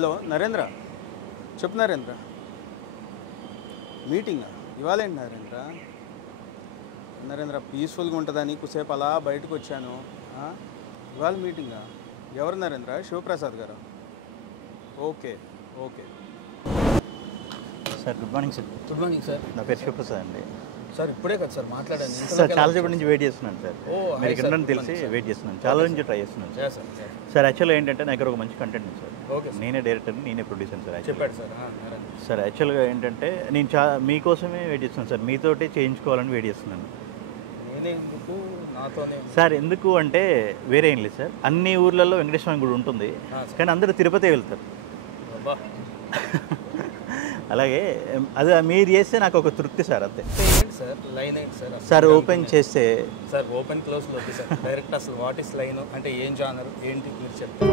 Hello Narendra, చెప్పు నరేంద్ర. మీటింగా ఇవాళ ఏంటి నరేంద్ర? నరేంద్ర పీస్ఫుల్గా ఉంటుందని కొద్దిసేపు అలా బయటకు వచ్చాను. ఇవాళ మీటింగా? ఎవరు నరేంద్ర? శివప్రసాద్ గారు? Okay okay sir. Good morning sir. Good morning sir. నా పేరు శివప్రసాద్ అండి. సార్ ఇప్పుడే కదా సార్ మాట్లాడాను సార్. చాలా సేపటి నుంచి వెయిట్ చేస్తున్నాను సార్. మీరు ఇక్కడ తెలిసి వెయిట్ చేస్తున్నాను, చాలా నుంచి ట్రై చేస్తున్నాను సార్. సార్ యాక్చువల్గా ఏంటంటే నా దగ్గర ఒక మంచి కంటెంట్ ఉంది సార్. ఓకే. నేనే డైరెక్టర్ని, నేనే ప్రొడ్యూసర్ సార్. చెప్పాడు సార్. సార్ యాక్చువల్గా ఏంటంటే నేను మీకోసమే వెయిట్ చేస్తున్నాను సార్. మీతోటే చేయించుకోవాలని వెయిట్ చేస్తున్నాను. నేనే ఎందుకు నాతోనే సార్? ఎందుకు అంటే వేరే ఏం లేదు సార్. అన్ని ఊర్లలో వెంకటేశ్వర గుడి ఉంటుంది, కానీ అందరూ తిరుపతి వెళ్తారు. అలాగే అది మీరు చేస్తే నాకు ఒక తృప్తి సార్. అంతే సార్. లైన్ ఏంటి సార్? సార్ ఓపెన్ చేస్తే సార్ ఓపెన్ క్లోజ్లో వద్దు సార్. డైరెక్ట్ అసలు వాట్ ఈస్ లైన్ అంటే ఏం జానర్ ఏంటి మీరు చెప్తారు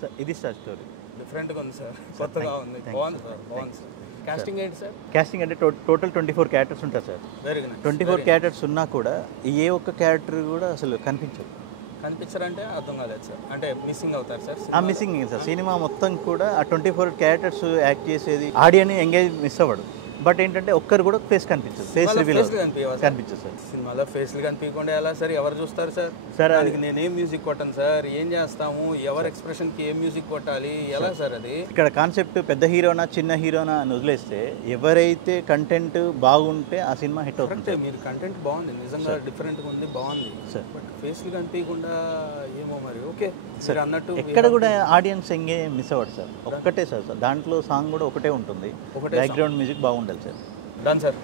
సార్. ఇది సార్ స్టోరీ. డిఫరెంట్గా ఉంది సార్, కొత్తగా ఉంది, బాగుంది సార్, బాగుంది సార్. కాస్టింగ్ ఏంటి సార్? కాస్టింగ్ అంటే టోటల్ 24 క్యారెక్టర్స్ ఉంటారు సార్. Very good. 24 క్యారెక్టర్స్ ఉన్నా కూడా ఏ ఒక్క క్యారెక్టర్ కూడా అసలు కనిపించదు. కనిపించారంటే అర్థం కాలేదు సార్. అంటే మిస్సింగ్ అవుతారు సార్. ఆ మిస్సింగ్ సార్. సినిమా మొత్తం కూడా ఆ 24 క్యారెక్టర్స్ యాక్ట్ చేసేది ఆడియన్ ఎంగేజ్ మిస్ అవ్వడు. బట్ ఏంటంటే ఒక్కరు కూడా ఫేస్ కనిపించదు, ఫేస్ రివీల్ కనిపించదు సార్. సినిమాలో ఫేస్లు కనిపించకుండా ఎలా సార్? ఎవరు చూస్తారు సార్? సార్ దానికి నేనేం మ్యూజిక్ కొట్టాను సార్? ఏం చేస్తాము? ఎవరి ఎక్స్ప్రెషన్కి ఏం మ్యూజిక్ కొట్టాలి? ఎలా సార్ అది? ఇక్కడ కాన్సెప్ట్ పెద్ద హీరోనా చిన్న హీరోనా అని వదిలేస్తే ఎవరైతే కంటెంట్ బాగుంటే ఆ సినిమా హిట్ అవుతుంది. మీరు కంటెంట్ బాగుంది, నిజంగా డిఫరెంట్గా ఉంది, బాగుంది సార్. బట్ ఫేస్లు కనిపించకుండా ఏమో మరి. ఓకే సార్ అన్నట్టు ఎక్కడ కూడా ఆడియన్స్ ఎంగే మిస్ అవ్వడు సార్. ఒక్కటే సార్. దాంట్లో సాంగ్ కూడా ఒకటే ఉంటుంది, బ్యాక్గ్రౌండ్ మ్యూజిక్ బాగుండాలి sir. Done sir.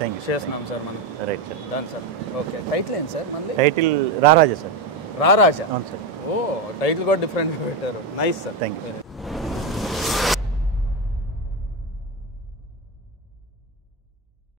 Thank you. చేస్తున్నాం సార్ మనం. Right sir. Done sir. Okay. Title ఏంటి సార్ మళ్ళీ? Title రారాజా sir. రారాజా. అవును సార్. ఓ టైటిల్ కూడా డిఫరెంట్గా పెట్టారు. Nice sir. Thank you.